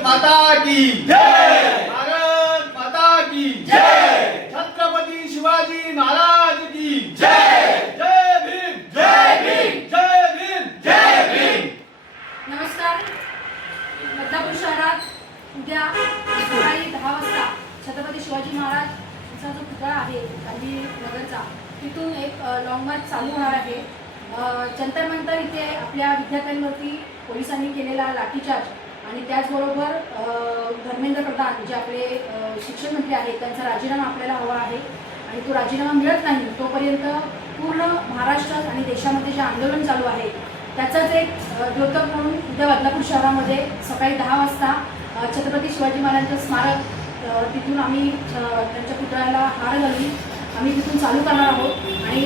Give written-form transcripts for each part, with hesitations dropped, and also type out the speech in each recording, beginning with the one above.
भारत माता की जय, भारत माता की जय, छत्रपती शिवाजी महाराज की जय, जय भीम, जय भीम, जय भीम, जय भीम। नमस्कार। बदलापूर शहरात उद्या सकाळी 10 वाजता छत्रपती शिवाजी महाराजांचा जो पुतळा आहे गांधी नगरचा, तिथून एक लॉंग मार्च चालू होणार आहे। जंतर मंतर इथे आपल्या विद्यार्थ्यांवरती पोलिसांनी केलेला लाठीचार्ज आणि त्याचबरोबर धर्मेंद्र प्रधान जे आपले शिक्षण मंत्री आहेत त्यांचा राजीनामा आपल्याला हवा आहे आणि तो राजीनामा मिळत नाही तोपर्यंत पूर्ण महाराष्ट्रात आणि देशामध्ये जे आंदोलन चालू आहे त्याचाच एक द्योतक म्हणून उद्या बदलापूर शहरामध्ये सकाळी 10 वाजता छत्रपती शिवाजी महाराजांचं स्मारक तिथून आम्ही त्यांच्या पुतळ्याला हार घालून आम्ही तिथून चालू करणार आहोत आणि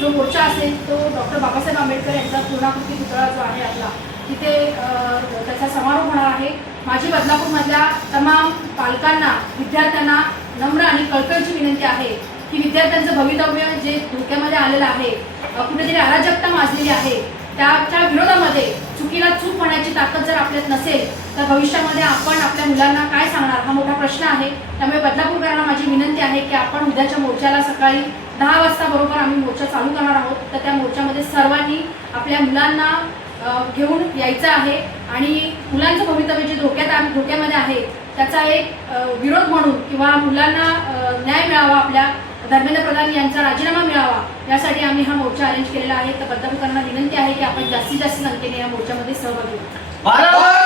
जो मोर्चा असेल तो डॉक्टर बाबासाहेब आंबेडकर यांचा पूर्णाकृती पुतळा जो आहे आपला तिथे त्याचा समारोप होणार आहे। माझी बदलापूरमधल्या तमाम पालकांना विद्यार्थ्यांना नम्र आणि कळकळीची विनंती आहे की विद्यार्थ्यांचं भवितव्य जे धोक्यामध्ये आलेलं आहे, कुठेतरी अराजकता माजलेली आहे, त्याच्या विरोधामध्ये चुकीला चूक होण्याची ताकद जर आपल्यात नसेल तर भविष्यामध्ये आपण आपल्या मुलांना काय सांगणार हा मोठा प्रश्न आहे। त्यामुळे बदलापूरकरांना माझी विनंती आहे की आपण उद्याच्या मोर्चाला सकाळी 10 वाजता बरोबर आम्ही मोर्चा चालू करणार आहोत, तर त्या मोर्चामध्ये सर्वांनी आपल्या मुलांना घेऊन यायचं आहे आणि मुलांचं भवितव्य जे धोक्यामध्ये आहे त्याचा एक विरोध म्हणून किंवा मुलांना न्याय मिळावा, आपल्या धर्मेंद्र प्रधान यांचा राजीनामा मिळावा यासाठी आम्ही हा मोर्चा अरेंज केलेला आहे। तर बदलापूरकरांना विनंती आहे की आपण जास्तीत जास्त संख्येने या मोर्चामध्ये सहभागी व्हावे।